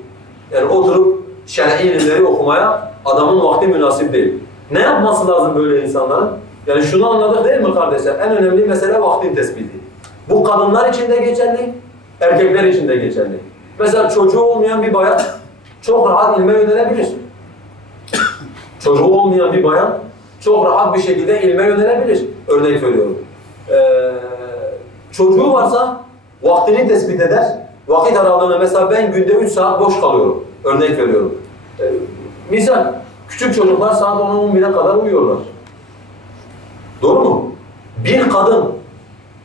Yani oturup şer'i ilimleri okumaya adamın vakti münasip değil. Ne yapması lazım böyle insanların? Yani şunu anladık değil mi kardeşler? En önemli mesele vaktin tespiti. Bu kadınlar için de geçerli, Erkekler için de geçerli. Mesela çocuğu olmayan bir bayan çok rahat ilme yönelebilir. Çocuğu olmayan bir bayan çok rahat bir şekilde ilme yönelebilir. Örnek veriyorum. Çocuğu varsa vaktini tespit eder. Vakit aralığına mesela ben günde 3 saat boş kalıyorum. Örnek veriyorum. Misal küçük çocuklar saat 10'a 11'e kadar uyuyorlar. Doğru mu? Bir kadın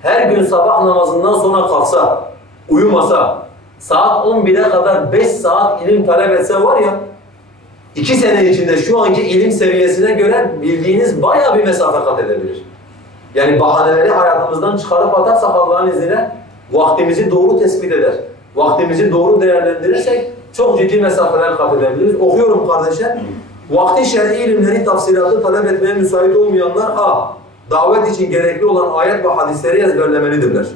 her gün sabah namazından sonra kalksa, uyumasa, saat 11'e kadar 5 saat ilim talep etse var ya, 2 sene içinde şu anki ilim seviyesine göre bildiğiniz bayağı bir mesafe kat edebilir. Yani bahaneleri hayatımızdan çıkarıp atarsak Allah'ın izniyle vaktimizi doğru tespit eder. Vaktimizi doğru değerlendirirsek çok ciddi mesafeler kat edebiliriz. Okuyorum kardeşler. Vakti şer'i ilimleri tafsilatı talep etmeye müsait olmayanlar a. Davet için gerekli olan ayet ve hadisleri ezberlemelidirler.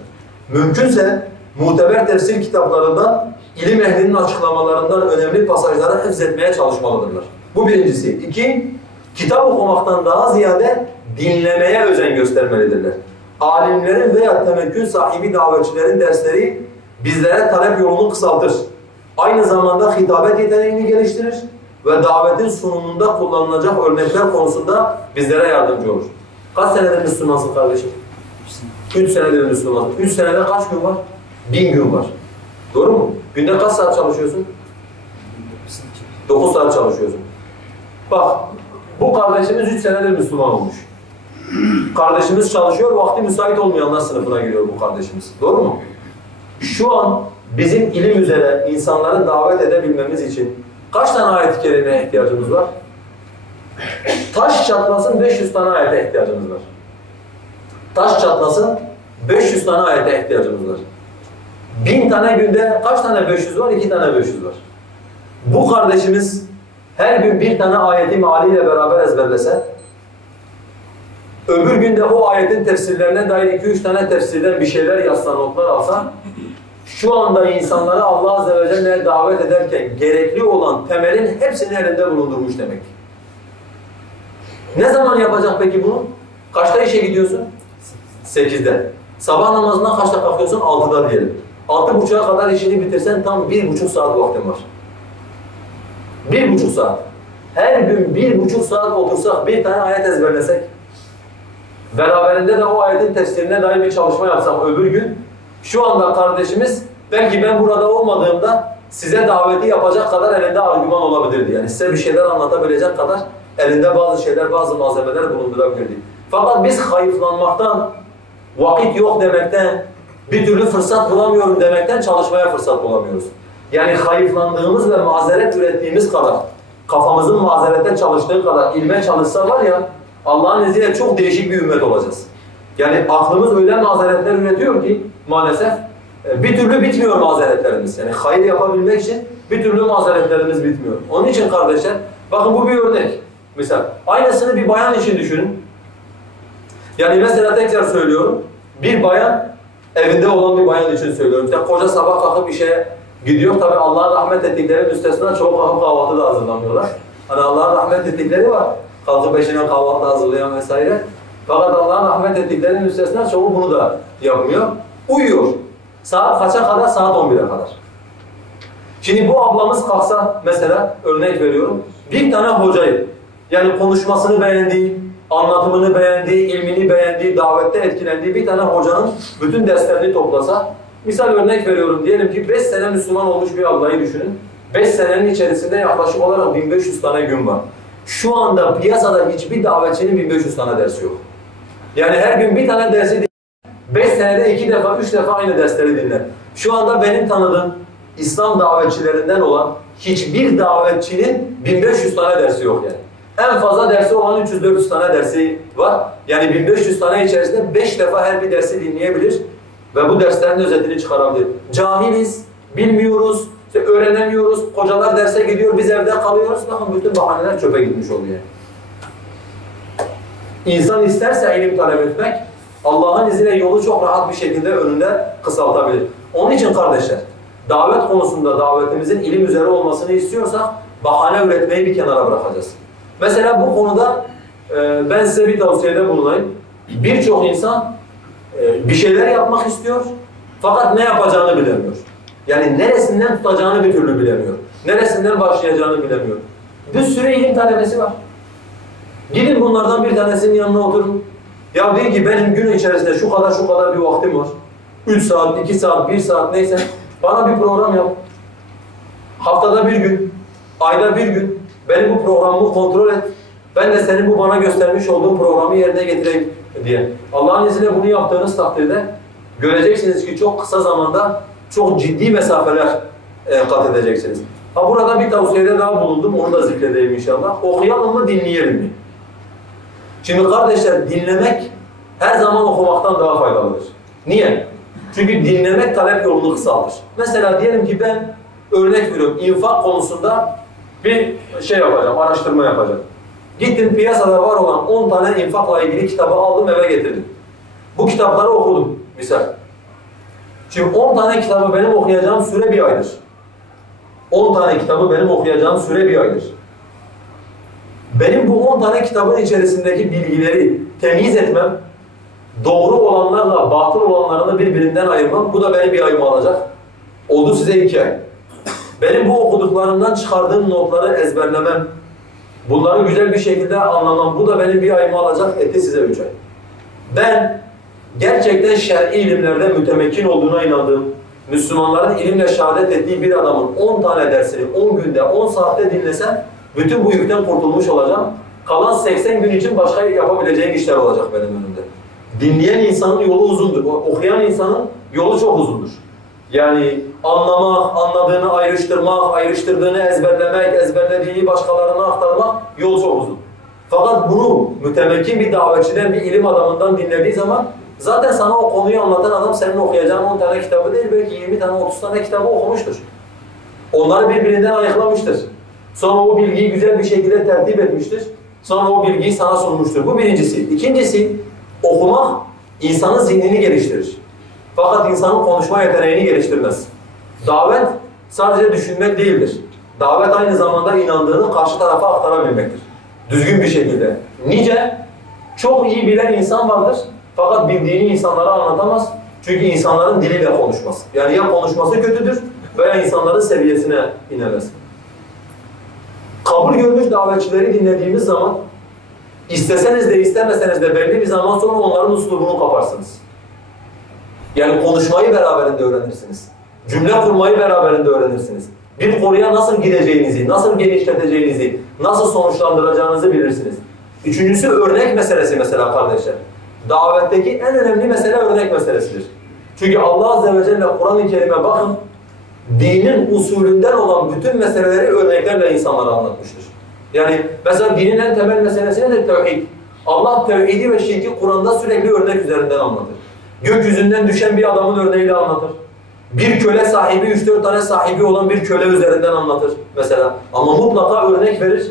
Mümkünse muteber tefsir kitaplarından, ilim ehlinin açıklamalarından önemli pasajları hifzetmeye çalışmalıdırlar. Bu birincisi. 2. Kitap okumaktan daha ziyade dinlemeye özen göstermelidirler. Alimlerin veya temekkün sahibi davetçilerin dersleri bizlere talep yolunu kısaltır. Aynı zamanda hitabet yeteneğini geliştirir ve davetin sunumunda kullanılacak örnekler konusunda bizlere yardımcı olur. Kaç senedir Müslümansın kardeşim? 3 senedir Müslümansın. 3 senede kaç gün var? 1000 gün var. Doğru mu? Günde kaç saat çalışıyorsun? 9 saat çalışıyorsun. Bak, bu kardeşimiz 3 senedir Müslüman olmuş. Kardeşimiz çalışıyor, vakti müsait olmayanlar sınıfına giriyor bu kardeşimiz. Doğru mu? Şu an bizim ilim üzere insanları davet edebilmemiz için kaç tane ayet-i kerimeye ihtiyacımız var? Taş çatlasın 500 tane ayete ihtiyacımız var. Taş çatlasın 500 tane ayete ihtiyacımız var. 1000 tane günde kaç tane 500 var? 2 tane 500 var. Bu kardeşimiz her gün bir tane ayeti mealiyle beraber ezberlese, öbür günde o ayetin tefsirlerine dair 2-3 tane tefsirden bir şeyler yazsa, notlar alsa, şu anda insanlara Allah Azze ve Celle'ye davet ederken gerekli olan temelin hepsini elinde bulundurmuş demek. Ne zaman yapacak peki bunu? Kaçta işe gidiyorsun? 8'de. Sabah namazından kaçta kalkıyorsun? 6'da diyelim. 6.30'a kadar işini bitirsen tam 1,5 saat vaktin var. 1,5 saat. Her gün 1,5 saat otursak, bir tane ayet ezberlesek, beraberinde de o ayetin tefsirine dair bir çalışma yapsak öbür gün, şu anda kardeşimiz belki ben burada olmadığımda size daveti yapacak kadar elinde argüman olabilirdi. Yani size bir şeyler anlatabilecek kadar elinde bazı şeyler, bazı malzemeler bulundurabilirdi. Fakat biz hayıflanmaktan, vakit yok demekten, bir türlü fırsat bulamıyorum demekten çalışmaya fırsat bulamıyoruz. Yani hayıflandığımız ve mazeret ürettiğimiz kadar, kafamızın mazerete çalıştığı kadar ilme çalışsa var ya, Allah'ın izniyle çok değişik bir ümmet olacağız. Yani aklımız öyle mazeretler üretiyor ki maalesef bir türlü bitmiyor mazeretlerimiz. Yani hayır yapabilmek için bir türlü mazeretlerimiz bitmiyor. Onun için kardeşler, bakın bu bir örnek. Mesela aynısını bir bayan için düşünün. Yani mesela tekrar söylüyorum, bir bayan, evinde olan bir bayan için söylüyorum. İşte koca sabah kalkıp işe gidiyor. Tabi Allah'ın rahmet ettikleri müstesna çoğu kalkıp kahvaltı da hazırlamıyorlar. Hani Allah'ın rahmet ettikleri var. Kalkıp eşine kahvaltı hazırlayan vesaire. Fakat Allah'ın rahmet ettikleri müstesna çoğu bunu da yapmıyor. Uyuyor. Saat kaça kadar? Saat 11'e kadar. Şimdi bu ablamız kalksa mesela, örnek veriyorum, bir tane hocayı, yani konuşmasını beğendiği, anlatımını beğendiği, ilmini beğendiği, davette etkilendiği bir tane hocanın bütün derslerini toplasa, misal örnek veriyorum, diyelim ki 5 sene Müslüman olmuş bir ablayı düşünün. 5 senenin içerisinde yaklaşık olarak 1500 tane gün var. Şu anda piyasada hiçbir davetçinin 1500 tane dersi yok. Yani her gün bir tane dersi dinler, 5 senede 2 defa, 3 defa aynı dersleri dinler. Şu anda benim tanıdığım İslam davetçilerinden olan hiçbir davetçinin 1500 tane dersi yok yani. En fazla dersi olan 300-400 tane dersi var. Yani 1500 tane içerisinde 5 defa her bir dersi dinleyebilir ve bu derslerin özetini çıkarabilir. Cahiliz, bilmiyoruz, işte öğrenemiyoruz, kocalar derse gidiyor, biz evde kalıyoruz. Bakın bütün bahaneler çöpe gitmiş oluyor. İnsan isterse ilim talep etmek, Allah'ın izniyle yolu çok rahat bir şekilde önünde kısaltabilir. Onun için kardeşler, davet konusunda davetimizin ilim üzere olmasını istiyorsak, bahane üretmeyi bir kenara bırakacağız. Mesela bu konuda ben size bir tavsiyede bulunayım. Birçok insan bir şeyler yapmak istiyor Fakat ne yapacağını bilemiyor. Yani neresinden tutacağını bir türlü bilemiyor. Neresinden başlayacağını bilemiyor. Bir sürü ilim talebesi var. Gidin bunlardan bir tanesinin yanına oturun. Ya deyin ki benim gün içerisinde şu kadar bir vaktim var. 3 saat, 2 saat, 1 saat neyse bana bir program yap. Haftada bir gün, ayda bir gün benim bu programımı kontrol et. Ben de senin bu bana göstermiş olduğun programı yerine getireyim diye. Allah'ın izniyle bunu yaptığınız takdirde göreceksiniz ki çok kısa zamanda çok ciddi mesafeler kat edeceksiniz. Ha burada bir tavsiyede daha bulundum, onu da zikredeyim inşallah. Okuyalım mı, dinleyelim mi? Şimdi kardeşler, dinlemek her zaman okumaktan daha faydalıdır. Niye? Çünkü dinlemek talep yolunu kısaltır. Mesela diyelim ki ben örnek veriyorum, infak konusunda bir şey yapacağım, araştırma yapacağım. Gittim piyasada var olan 10 tane infakla ilgili kitabı aldım eve getirdim. Bu kitapları okudum misal. Şimdi 10 tane kitabı benim okuyacağım süre bir aydır. 10 tane kitabı benim okuyacağım süre bir aydır. Benim bu 10 tane kitabın içerisindeki bilgileri temyiz etmem, doğru olanlarla batıl olanlarını birbirinden ayırmam, bu da benim bir ayımı alacak. Oldu size 2 ay. Benim bu okuduklarımdan çıkardığım notları ezberlemem, bunları güzel bir şekilde anlamam, bu da benim bir ayımı alacak, etti size 3 ay. Ben gerçekten şer'i ilimlerde mütemekkin olduğuna inandığım, Müslümanların ilimle şehadet ettiği bir adamın 10 tane dersini 10 günde, 10 saatte dinlesem, bütün bu yükten kurtulmuş olacağım. Kalan 80 gün için başka yapabileceğim işler olacak benim önümde. Dinleyen insanın yolu uzundur, okuyan insanın yolu çok uzundur. Yani anlamak, anladığını ayrıştırmak, ayrıştırdığını ezberlemek, ezberlediğini başkalarına aktarmak yol çok uzun. Fakat bunu mütemekkin bir davetçiden, bir ilim adamından dinlediği zaman zaten sana o konuyu anlatan adam senin okuyacağın 10 tane kitabı değil, belki 20 tane, 30 tane kitabı okumuştur. Onları birbirinden ayıklamıştır. Sonra o bilgiyi güzel bir şekilde tertip etmiştir. Sonra o bilgiyi sana sunmuştur. Bu birincisi. İkincisi, okumak insanın zihnini geliştirir. Fakat insanın konuşma yeteneğini geliştirmez. Davet sadece düşünmek değildir. Davet aynı zamanda inandığını karşı tarafa aktarabilmektir. Düzgün bir şekilde. Nice, çok iyi bilen insan vardır. Fakat bildiğini insanlara anlatamaz. Çünkü insanların diliyle konuşmaz. Yani ya konuşması kötüdür veya insanların seviyesine inemez. Kabul görmüş davetçileri dinlediğimiz zaman isteseniz de istemeseniz de belli bir zaman sonra onların üslubunu kaparsınız. Yani konuşmayı beraberinde öğrenirsiniz. Cümle kurmayı beraberinde öğrenirsiniz. Bir konuya nasıl gideceğinizi, nasıl genişleteceğinizi, nasıl sonuçlandıracağınızı bilirsiniz. Üçüncüsü örnek meselesi mesela kardeşler. Davetteki en önemli mesele örnek meselesidir. Çünkü Allah Azze ve Celle Kur'an-ı Kerim'e bakın, dinin usulünden olan bütün meseleleri örneklerle insanlara anlatmıştır. Yani mesela dinin en temel meselesi nedir? Tevhid. Allah tevhidi ve şirki Kur'an'da sürekli örnek üzerinden anlatır. Gökyüzünden düşen bir adamın örneğiyle anlatır. Bir köle sahibi, 3-4 tane sahibi olan bir köle üzerinden anlatır mesela. Ama mutlaka örnek verir.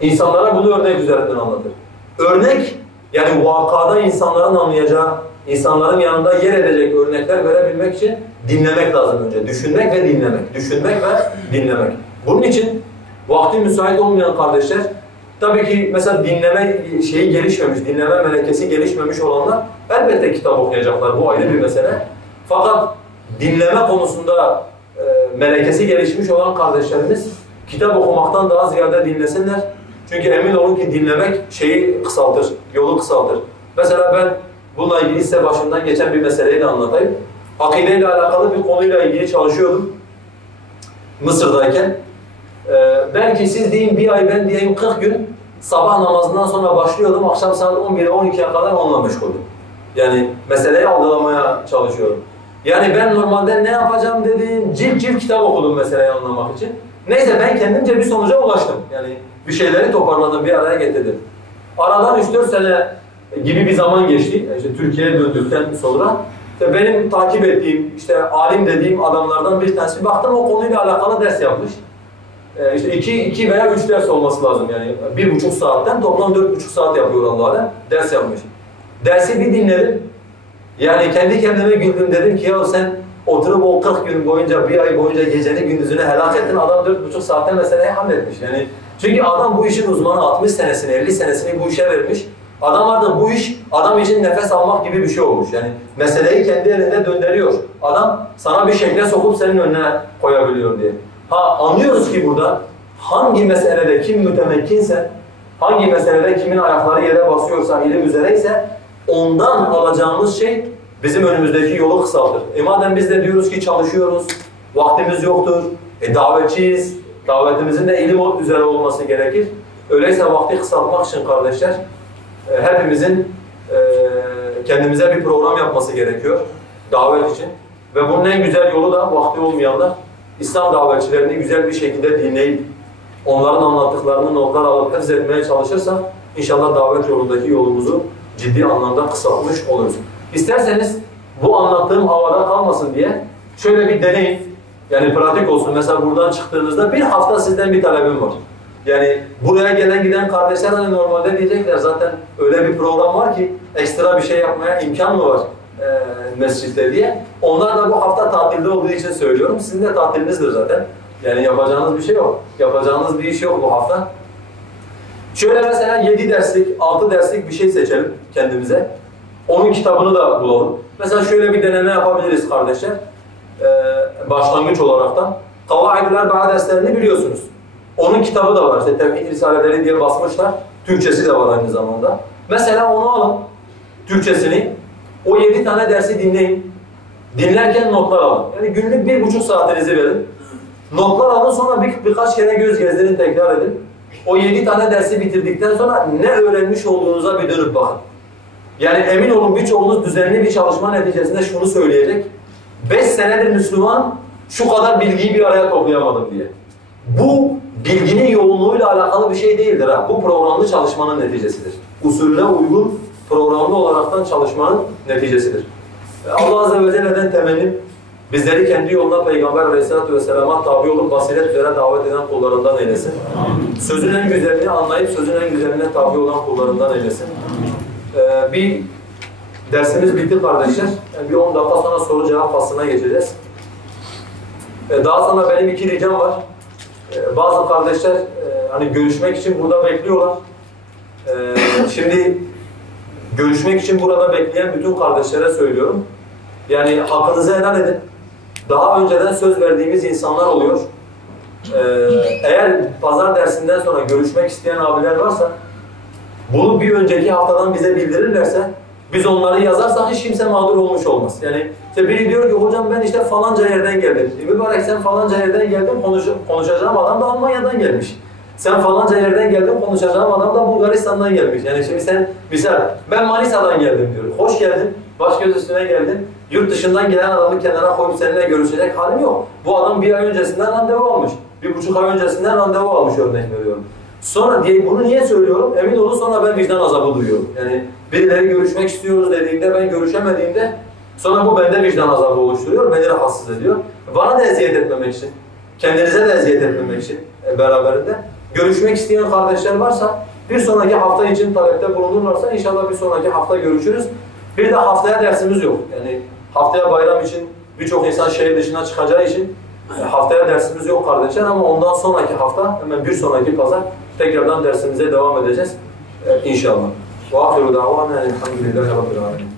İnsanlara bunu örnek üzerinden anlatır. Örnek, yani vakada insanların anlayacağı, insanların yanında yer edecek örnekler verebilmek için dinlemek lazım önce. Düşünmek ve dinlemek. Düşünmek ve dinlemek. Bunun için vakti müsait olmayan kardeşler, tabii ki mesela dinleme şeyi gelişmemiş, dinleme melekesi gelişmemiş olanlar elbette kitap okuyacaklar. Bu ayrı bir mesele. Fakat dinleme konusunda melekesi gelişmiş olan kardeşlerimiz kitap okumaktan daha ziyade dinlesinler. Çünkü emin olun ki dinlemek şeyi kısaltır, yolu kısaltır. Mesela ben bununla ilgili size başımdan geçen bir meseleyi de anlatayım. Akideyle alakalı bir konuyla ilgili çalışıyordum Mısır'dayken. Belki siz deyin bir ay, ben diyeyim 40 gün sabah namazından sonra başlıyordum. Akşam saat 11'e 12'ye kadar onunla meşguldüm. Yani meseleyi algılamaya çalışıyorum. Yani ben normalde ne yapacağım dediğim cilt cilt kitap okudum meseleyi anlamak için. Neyse ben kendimce bir sonuca ulaştım. Yani bir şeyleri toparladım, bir araya getirdim. Aradan 3-4 sene gibi bir zaman geçti. İşte Türkiye'ye döndükten sonra işte benim takip ettiğim, işte alim dediğim adamlardan bir tanesi baktım o konuyla alakalı ders yapmış. İşte 2 veya 3 ders olması lazım yani 1,5 saatten toplam 4,5 saat yapıyor Allah'a ders yapmış. Dersi bir dinledim. Yani kendi kendime güldüm, dedim ki ya sen oturup o 40 gün boyunca, bir ay boyunca geceni gündüzünü helak ettin, adam 4,5 saatte meseleyi halletmiş. Yani çünkü adam bu işin uzmanı, 60 senesini, 50 senesini bu işe vermiş. Adam artık bu iş adam için nefes almak gibi bir şey olmuş. Yani meseleyi kendi elinde döndürüyor. Adam sana bir şekle sokup senin önüne koyabiliyor diye. Anlıyoruz ki burada hangi meselede kim mütemekkinse, hangi meselede kimin ayakları yere basıyorsa, ilim üzereyse ondan alacağımız şey bizim önümüzdeki yolu kısaltır. Madem biz de diyoruz ki çalışıyoruz, vaktimiz yoktur, davetçiyiz, davetimizin de ilim üzere olması gerekir. Öyleyse vakti kısaltmak için kardeşler, hepimizin kendimize bir program yapması gerekiyor davet için. Ve bunun en güzel yolu da vakti olmayanlar İslam davetçilerini güzel bir şekilde dinleyip onların anlattıklarını notlar alıp hafız etmeye çalışırsak inşallah davet yolundaki yolumuzu ciddi anlamda kısaltmış oluruz. İsterseniz bu anlattığım havada kalmasın diye şöyle bir deneyin. Yani pratik olsun. Mesela buradan çıktığınızda bir hafta sizden bir talebim var. Yani buraya gelen giden kardeşler hani normalde diyecekler zaten öyle bir program var ki ekstra bir şey yapmaya imkan mı var mescitte diye. Onlar da bu hafta tatilde olduğu için söylüyorum. Sizin de tatilinizdir zaten. Yani yapacağınız bir şey yok. Yapacağınız bir iş yok bu hafta. Şöyle mesela 7 derslik, 6 derslik bir şey seçelim kendimize. Onun kitabını da bulalım. Mesela şöyle bir deneme yapabiliriz kardeşler. Başlangıç olaraktan. Kavaidül Erba'a derslerini biliyorsunuz. Onun kitabı da var. İşte Tevhid Risaleleri diye basmışlar. Türkçesi de var aynı zamanda. Mesela onu alın. Türkçesini. O 7 tane dersi dinleyin. Dinlerken notlar alın. Yani günlük 1,5 saatinizi verin. Notlar alın, sonra birkaç kere göz gezdirin, tekrar edin. O 7 tane dersi bitirdikten sonra ne öğrenmiş olduğunuza bir dönüp bakın. Yani emin olun birçoğunuz düzenli bir çalışma neticesinde şunu söyleyecek. 5 senedir Müslüman, şu kadar bilgiyi bir araya toplayamadım diye. Bu bilginin yoğunluğuyla alakalı bir şey değildir ha. Bu programlı çalışmanın neticesidir. Usulüne uygun programlı olaraktan çalışmanın neticesidir. Allah Azze ve Celle'den temennim bizleri kendi yoluna Peygamber Aleyhisselatü Vesselam'a tabi olup basiret üzere davet eden kullarından eylesin. Sözün en güzelini anlayıp sözün en güzeline tabi olan kullarından eylesin. Bir dersimiz bitti kardeşler. Yani bir 10 dakika sonra soru cevap faslına geçeceğiz. Daha sonra benim 2 ricam var. Bazı kardeşler hani görüşmek için burada bekliyorlar. Şimdi görüşmek için burada bekleyen bütün kardeşlere söylüyorum. Yani hakkınızı helal edin. Daha önceden söz verdiğimiz insanlar oluyor. Eğer pazar dersinden sonra görüşmek isteyen abiler varsa bunu bir önceki haftadan bize bildirirlerse biz onları yazarsak hiç kimse mağdur olmuş olmaz. Yani işte biri diyor ki hocam ben işte falanca yerden geldim. Mübarek sen falanca yerden geldin, konuşacağım adam da Almanya'dan gelmiş. Sen falanca yerden geldin, konuşacağım adam da Bulgaristan'dan gelmiş. Yani şimdi sen misal ben Manisa'dan geldim diyor. Hoş geldin, baş göz üstüne geldin. Yurt dışından gelen adamı kenara koyup seninle görüşecek halim yok. Bu adam 1 ay öncesinden randevu almış. 1,5 ay öncesinden randevu almış, örnek veriyorum. Sonra bunu niye söylüyorum? Emin olun sonra ben vicdan azabı duyuyorum. Yani birileri görüşmek istiyoruz dediğinde ben görüşemediğimde sonra bu bende vicdan azabı oluşturuyor, beni rahatsız ediyor. Bana da eziyet etmemek için, kendinize de eziyet etmemek için beraberinde görüşmek isteyen kardeşler varsa bir sonraki hafta için talepte bulunurlarsa inşallah bir sonraki hafta görüşürüz. Bir de haftaya dersimiz yok. Yani haftaya bayram için birçok insan şehir dışına çıkacağı için haftaya dersimiz yok kardeşler ama ondan sonraki hafta hemen bir sonraki pazar tekrardan dersimize devam edeceğiz inşallah. وآخر دعوانا الحمد لله رب العالمين.